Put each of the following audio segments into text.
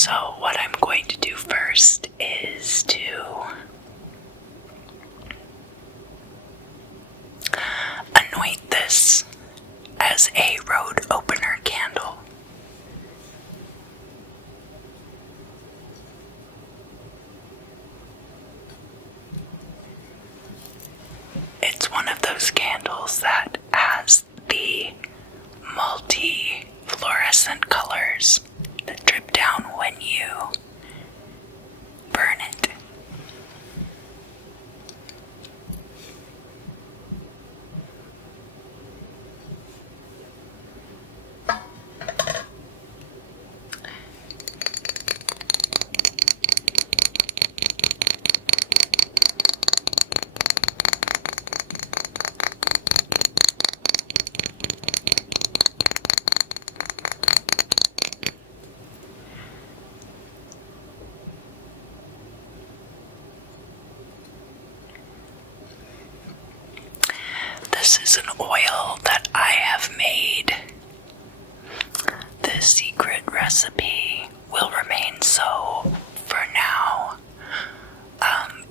So what I'm going to do first is to anoint this as a road opener candle. It's one of those candles that has the multi-fluorescent colors that drip down when you burn it. This is an oil that I have made. The secret recipe will remain so for now.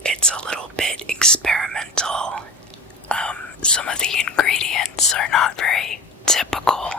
It's a little bit experimental. Some of the ingredients are not very typical.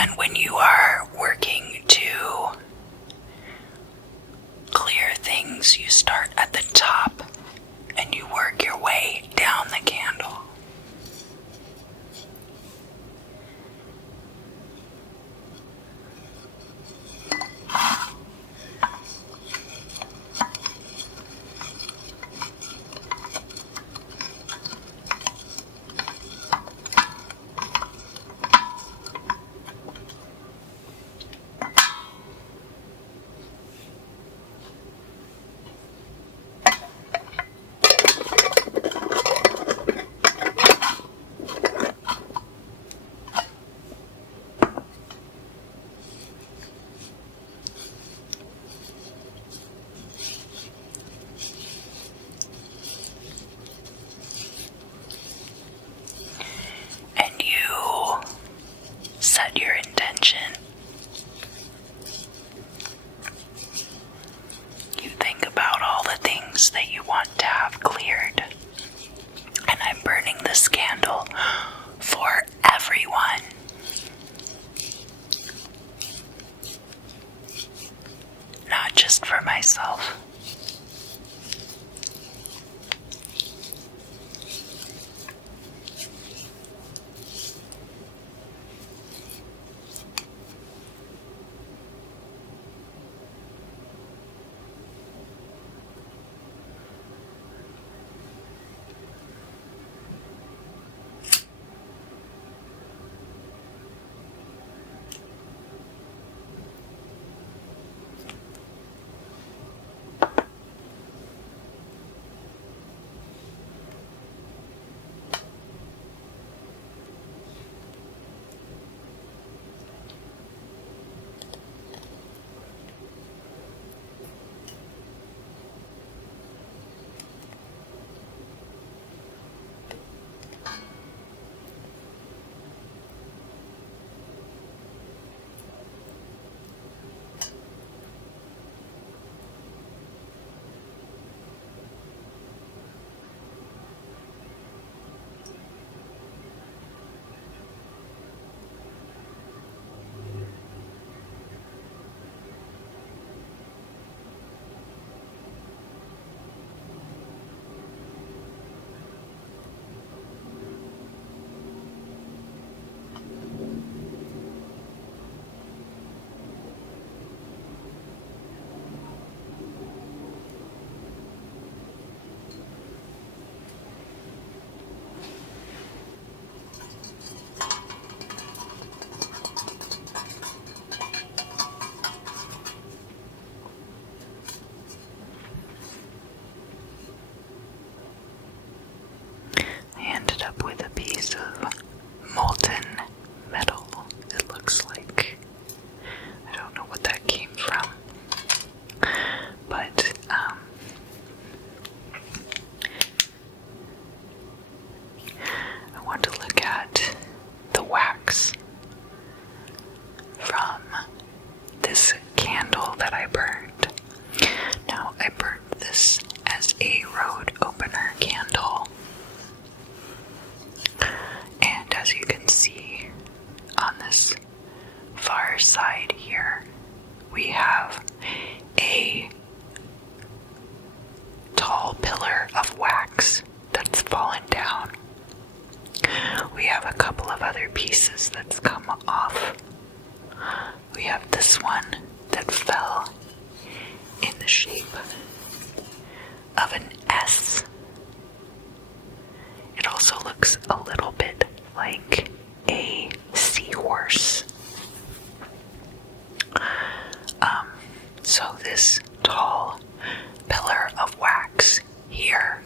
And when you are working to clear things, you start at the top and you work your way down the candle. Set your intention. You think about all the things that you want to have cleared. And I'm burning this candle for everyone. Not just for myself. piece of molten metal, it looks like. I don't know what that came from, but I want to look at the wax from this candle that I burned. Now, I burned this as a road opener candle, and as you can see on this far side here, we have a tall pillar of wax that's fallen down. We have a couple of other pieces that's come off. We have this one that fell in the shape of an S. It also looks a little bit like a seahorse. So this tall pillar of wax here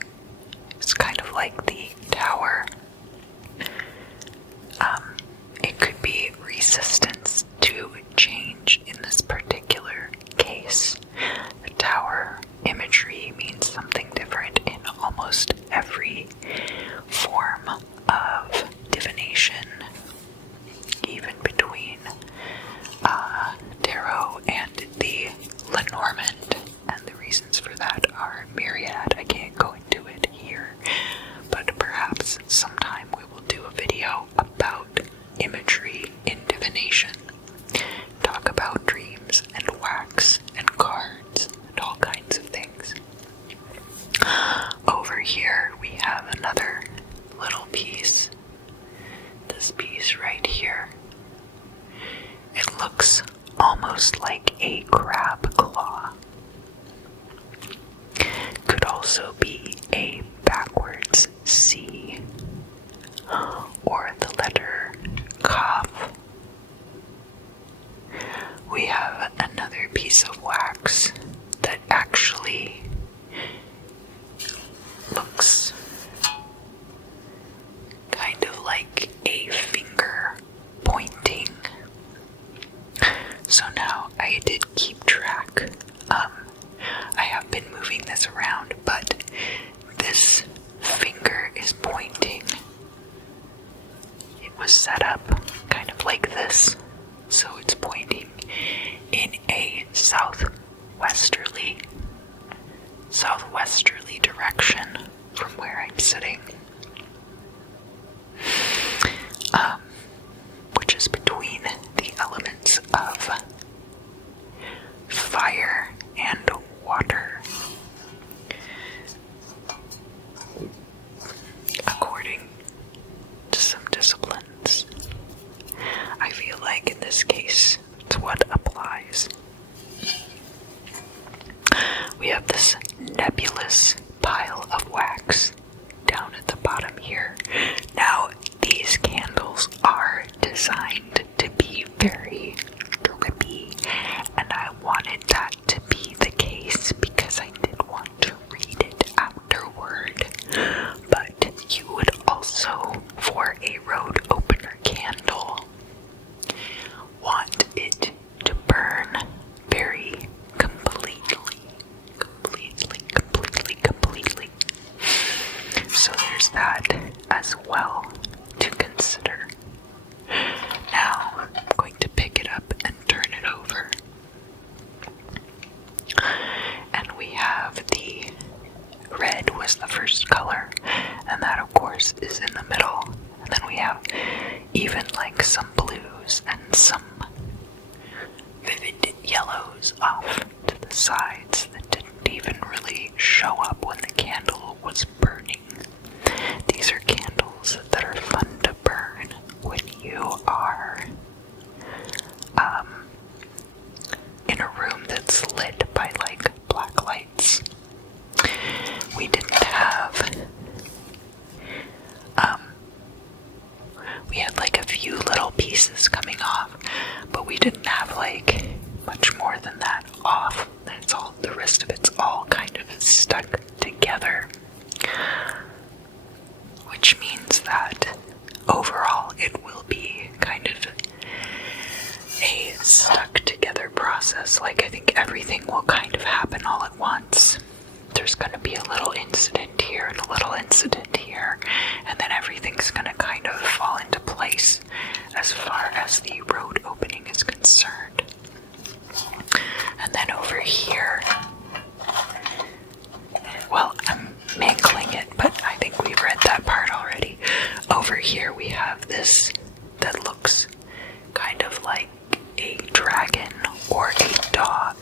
is kind of like the tower. It could be resistance to change in this particular case. The tower imagery means something different in almost every form of divination, even between tarot and the Lenormand, and the reasons for that are myriad. I can't go into it here, but perhaps sometime we will do a video about imagery in divination, talk about dreams and wax and cards and all kinds of things. Over here we have another little piece. This piece right here. It looks almost like a crab claw. Could also be a backwards C or the letter Kaf. We have another piece of wax that actually looks kind of like a finger pointing. So now I did keep track. I have been moving this around, but this finger is pointing. It was set up kind of like this, so it's pointing in a southwesterly direction from where I'm sitting, which is between the elements of fire and water, according to some disciplines. I feel like in this case, it's what applies. We have this nebulous pile of wax down at the bottom here. Now, these candles are designed to be very drippy, and I wanted that to be the case because I did want to read it afterward. But you would also, for a road opener candle, want it to burn very completely. So there's that as well to consider. Now, I'm going to pick it up and turn it over. And we have the red was the first color, and that of course is in the middle. And then we have even like some blues and some vivid yellows off to the sides that didn't even really show up when the candle was burning. These are candles that are fun to burn when you are in a room that's lit by like black lights. We didn't have we had like a few little pieces coming off, but we didn't have like much more than that off. That's all, the rest of it's all kind of stuck together, which means that because I think everything will kind of happen all at once. There's going to be a little incident here and a little incident here, and then everything's going to kind of fall into place as far as the road opening is concerned. And then over here, well, I'm mangling it, but I think we've read that part already. Over here we have this that looks kind of like a dragon or a dog.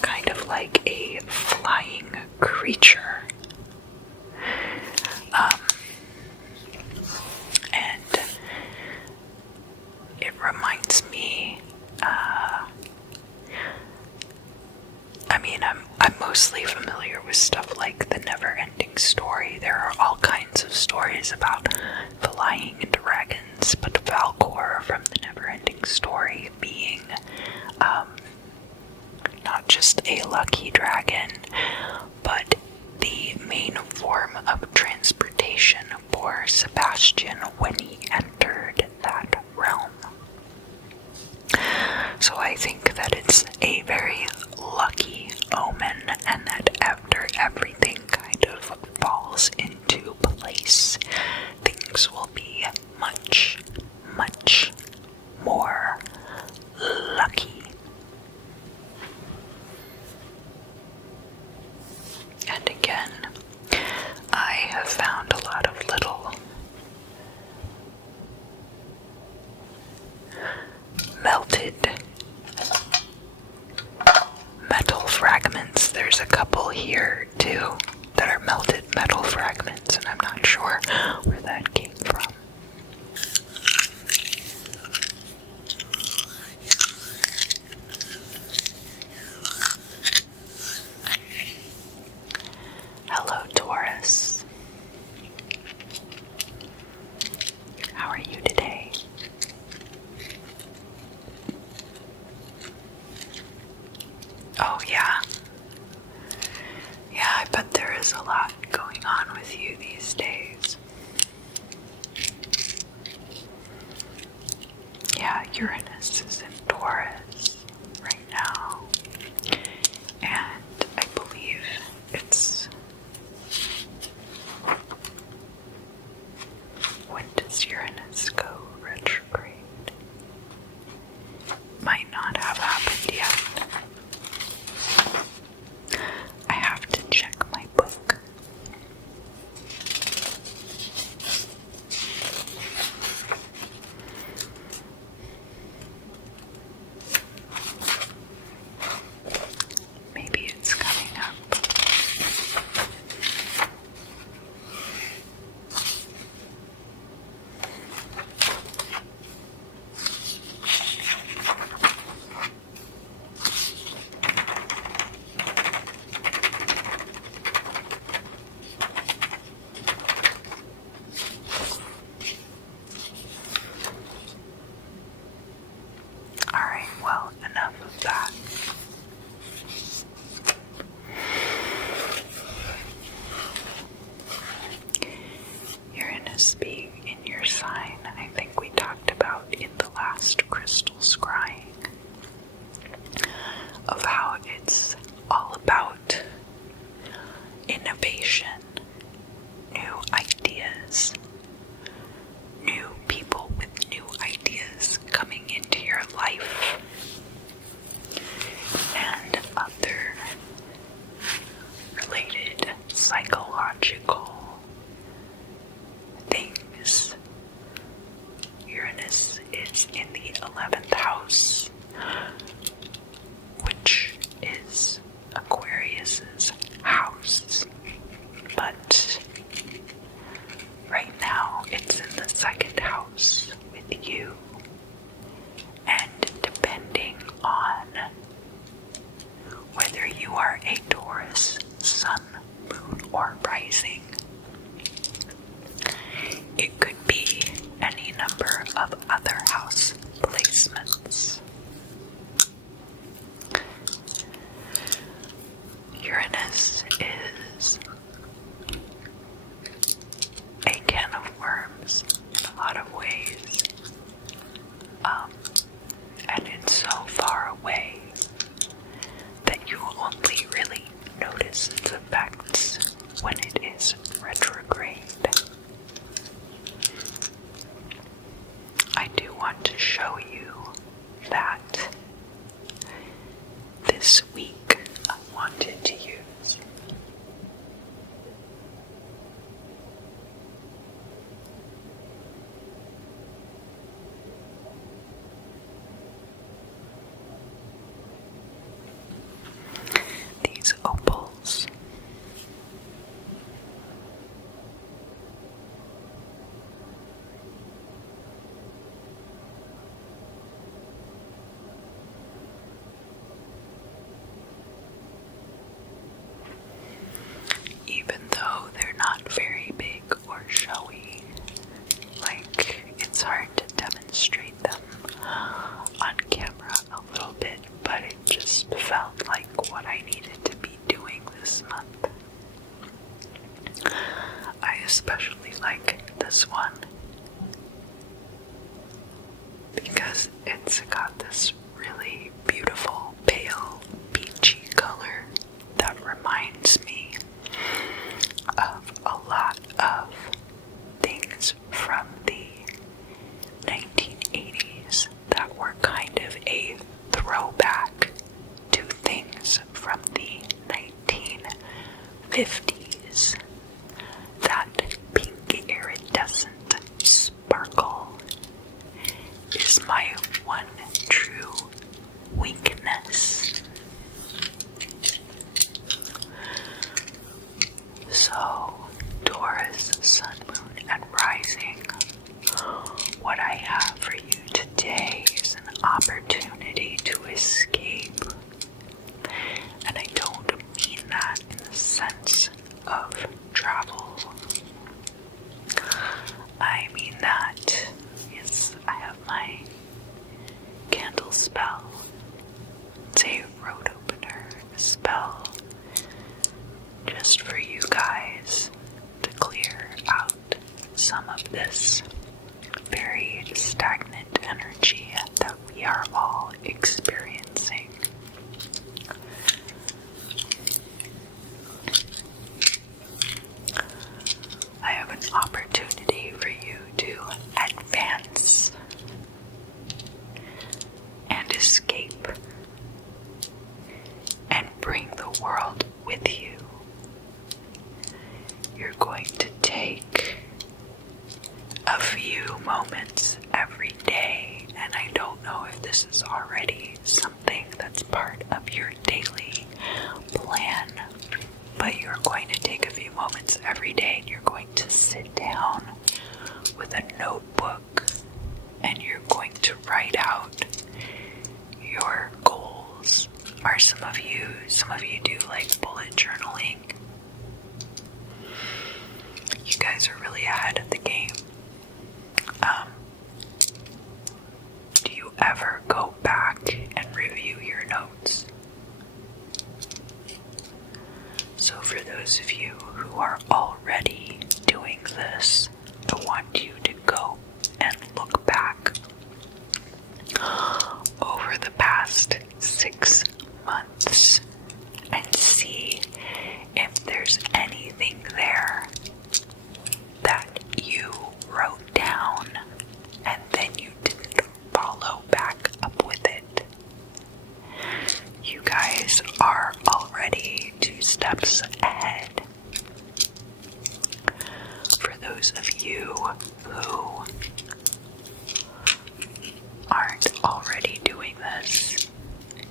Kind of like a flying creature. And it reminds me, I'm mostly familiar with stuff like The Never-Ending Story. There are all kinds of stories about flying dragons, but Falcor from The Never-Ending Story being, not just a lucky dragon, but the main form of transportation for Sebastian when he entered that realm. So I think that it's a very lucky omen, and that after everything kind of falls into place, things will be much, much more lucky. And again, I have found a lot of little melted metal fragments. There's a couple here too that are melted metal fragments, and I'm not sure where that came from. Hello, Taurus. How are you today? Oh, yeah. Yeah, I bet there is a lot going on with you these days. Yeah, Uranus is in Taurus right now. And I believe it's... When does Uranus go retrograde? Might not have happened yet. I have to check my book. Maybe it's coming up. Alright, well, enough of that. Uranus being in your sign, I think we talked about in the last crystal scrying, of how it's all about innovation, new ideas, new people with new ideas coming into your life, and other related psychological things. Uranus is in the 11th house, which is Aquarius's house, but right now it's in the 2nd house with you, and depending on whether you are a Taurus sun, moon, or rising, it could be any number of other house placements. Uranus is a can of worms in a lot of ways, and it's so far this week I wanted to use. These opals. Even though they're not very big or showy, like it's hard to demonstrate them on camera a little bit, but it just felt like what I needed to be doing this month. I especially like this one because it's got this really beautiful pale peachy color that reminds me of a lot of things from the 1980s that were kind of a throwback to things from the 1950s. That pink iridescent sparkle is my one true weakness. So, Taurus, Sun, Moon, and Rising, what I have for you today is an opportunity to escape. And I don't mean that in the sense of travel. I mean that, yes, I have my candle spell. It's a road opener spell just for you guys to clear out some of this very stagnant energy that we are all experiencing. I have an opportunity for you to advance and escape and bring the world with you. You're going to take a few moments every day, and I don't know if this is already something that's part of your daily plan, but you're going to take a few moments every day and you're going to sit down with a notebook and you're going to write out your goals. Are some of you do like bullet journaling? You guys are really ahead of the game. Do you ever go back and review your notes? So for those of you who are already doing this, I want you to go and look back over the past 6 months and see if there's anything there that you wrote down and then you didn't follow back up with it. You guys are already 2 steps ahead. For those of you who aren't already doing this,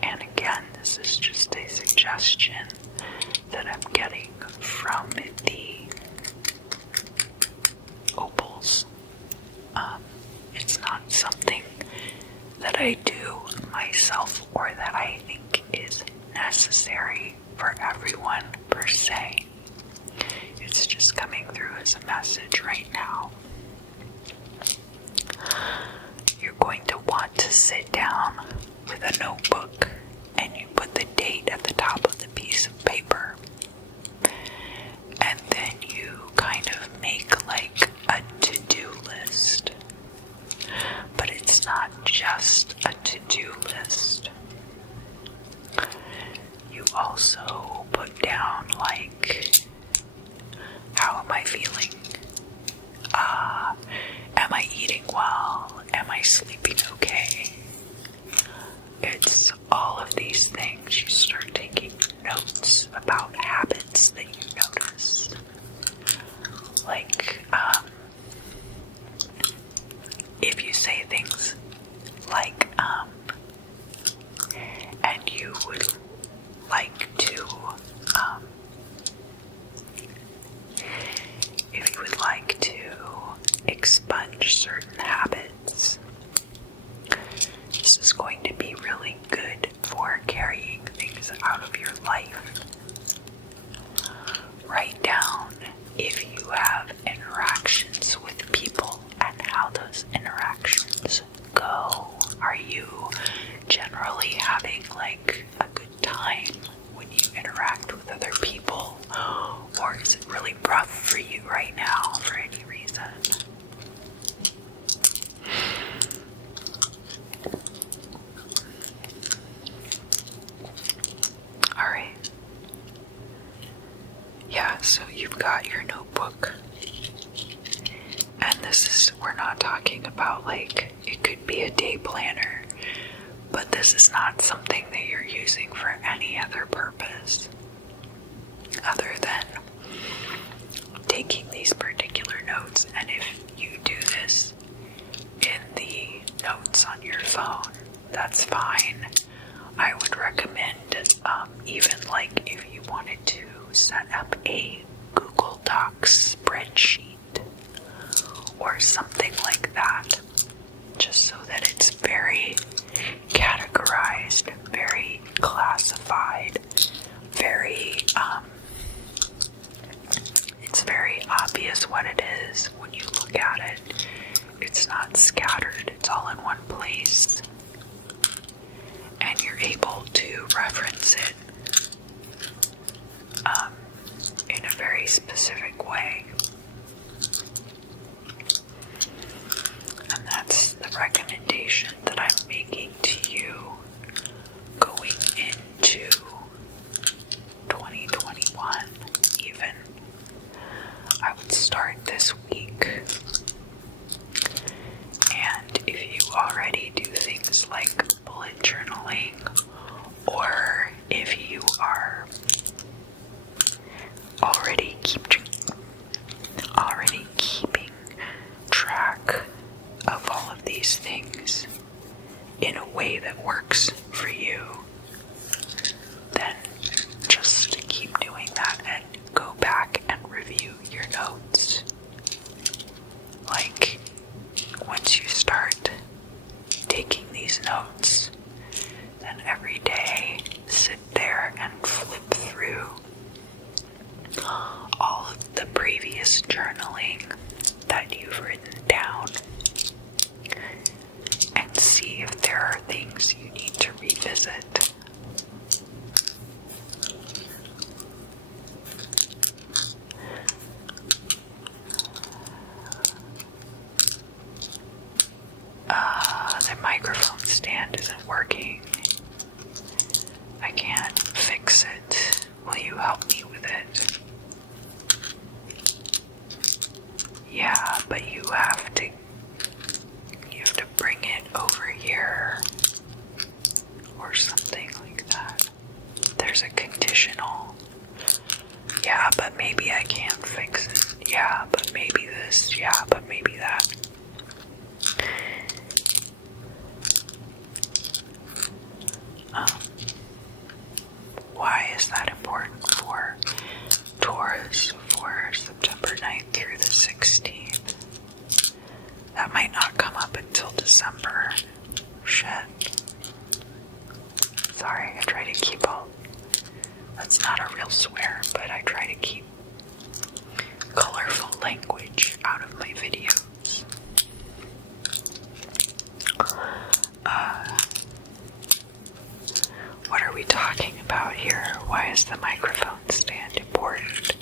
and again, this is just a suggestion that I'm getting from the opals. It's not something that I do myself or that I think is necessary for everyone per se. It's just coming through as a message right now. You're going to want to sit down with a notebook and you put the date at the top of the piece of paper. And then you kind of make like a to-do list. But it's not just a to-do list. You also put down like, how am I feeling? Am I eating well? Am I sleeping okay? It's all of these things. You like to expunge certain habits, this is going to be really good for carrying things out of your life. Write down if you have interactions with people and how those interactions go. Are you generally having like a good time when you interact with other people? Or is it really rough for you right now for any reason? Alright. Yeah, so you've got your notebook. And we're not talking about like, it could be a day planner, but this is not something that you're using for any other purpose other than taking these particular notes. And if you do this in the notes on your phone, that's fine. I would recommend, even like if you wanted to set up a Google Docs spreadsheet or something like that, just so that it's very categorized, very classified, it's very obvious what it is when you look at it. It's not scattered, it's all in one place. And you're able to reference it in a very specific way. And that's the recommendation that I'm making to you going into 2021 even. I would start this week. And if you already do things like bullet journaling, or if you are already keeping track of all of these things in a way that works for you, then just keep doing that and go back and review your notes. Like, once you start taking these notes, then every day sit there and flip through all of the previous journaling that you've written down and see if there are things you need to revisit. The microphone stand isn't working. I can't fix it. Will you help me with it? Yeah, but you have to bring it over here or something like that. There's a conditional. Yeah, but maybe I can't fix it. Yeah, but maybe this. Yeah, but maybe that. Why is that important for Taurus for September 9th through the 16th? That might not come up until December. Shit. Sorry, I try to keep that's not a real swear, but I try to keep colorful language out of my videos. What are we talking about here? Why is the microphone stand important?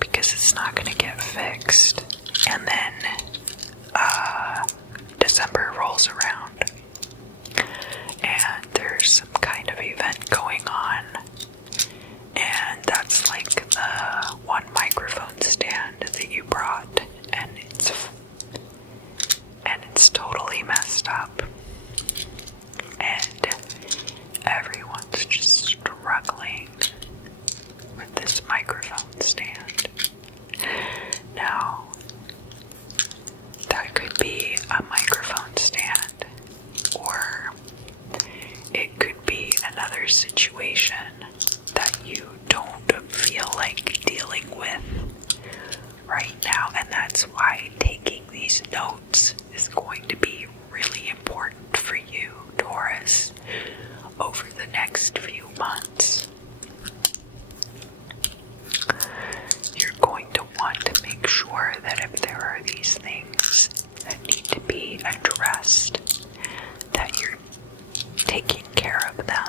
Because it's not going to get fixed. And then December rolls around and there's some kind of event going on, and that's like the one microphone stand that you brought, and it's totally messed up, and everyone's just struggling with this microphone stand. Now, that could be a microphone stand situation that you don't feel like dealing with right now, and that's why taking these notes is going to be really important for you, Taurus, over the next few months. You're going to want to make sure that if there are these things that need to be addressed, that you're taking care of them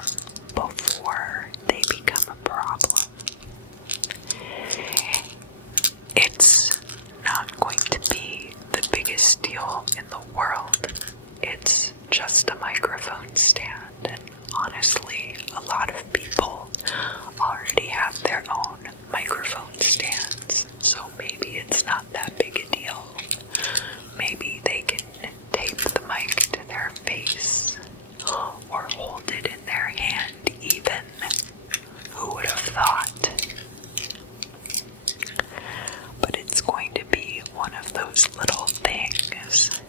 before they become a problem. It's not going to be the biggest deal in the world. It's just a microphone stand, and honestly, a lot of people already have their own microphone stands, so maybe it's not that big a deal. Maybe they can tape the mic to their face or hold it in their hand even. Who would have thought? But it's going to be one of those little things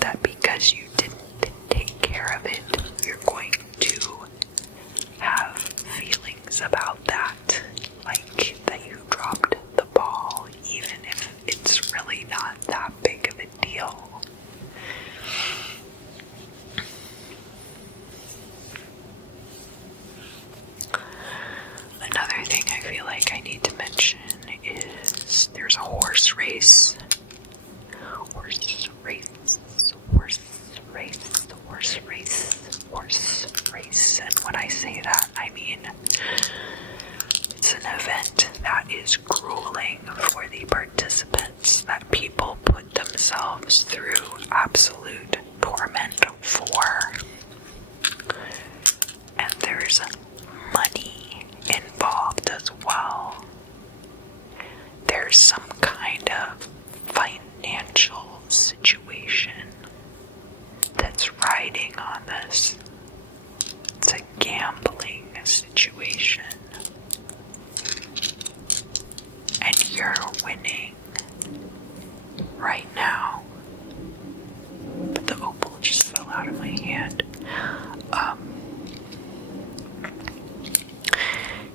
that because you didn't take care of it, you're going to have feelings about that, like that you dropped the ball, even if it's really not that big of a deal. Another thing I feel like I need to mention is there's a horse race. And when I say that, I mean it's an event that is grueling for the participants, that people put themselves through absolute torment for. And there's money involved as well. There's some kind of financial situation that's riding on this. It's a gambling situation. And you're winning right now. But the opal just fell out of my hand.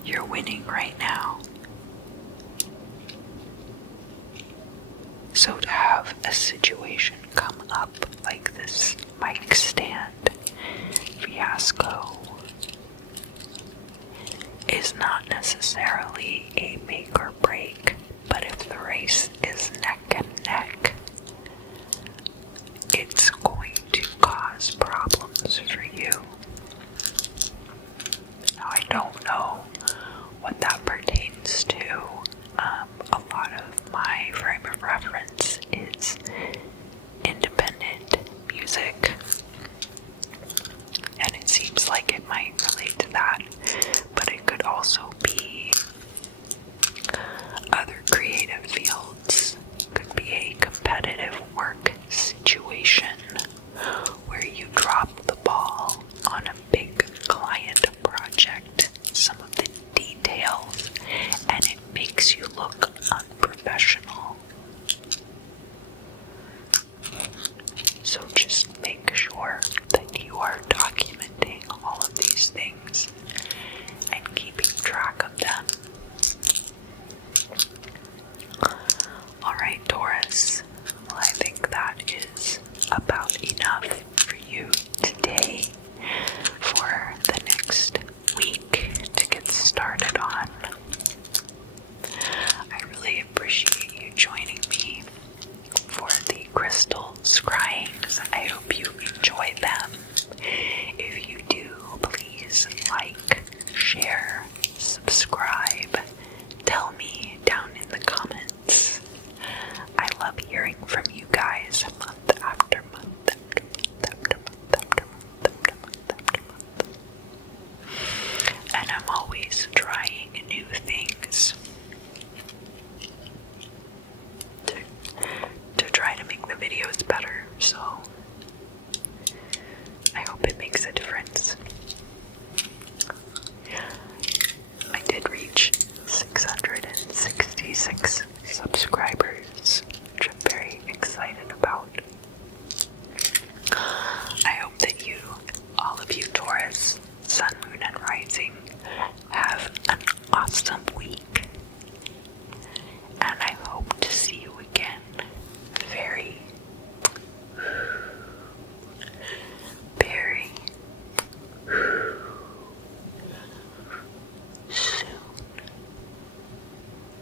You're winning right now. So to have a situation come up like this mic stand fiasco is not necessarily a make or break, but if the race is neck and neck, it's going to cause problems for you. Now, I don't know what that pertains to. A lot of my frame of reference is independent music, and it seems like it might relate to that, but it could also be other creative fields. Could be a competitive work situation where you drop the ball on a big client project, some of the details, and it makes you look unprofessional. So just make sure that you are documenting all of these things and keeping track of them. Alright, Taurus, well, I think that is about enough for you today. For the next week to get started on, I really appreciate you joining me for the crystal scryings. I hope you enjoy them. If you do, please like, share, subscribe. Tell me down in the comments. I love hearing from you guys month after month after month after month after month after month after month. And I'm always trying new things to try to make the videos better, so I hope it makes a difference. I did reach 666 subscribers, which I'm very excited about. I hope that all of you Taurus, sun, moon, and rising have an awesome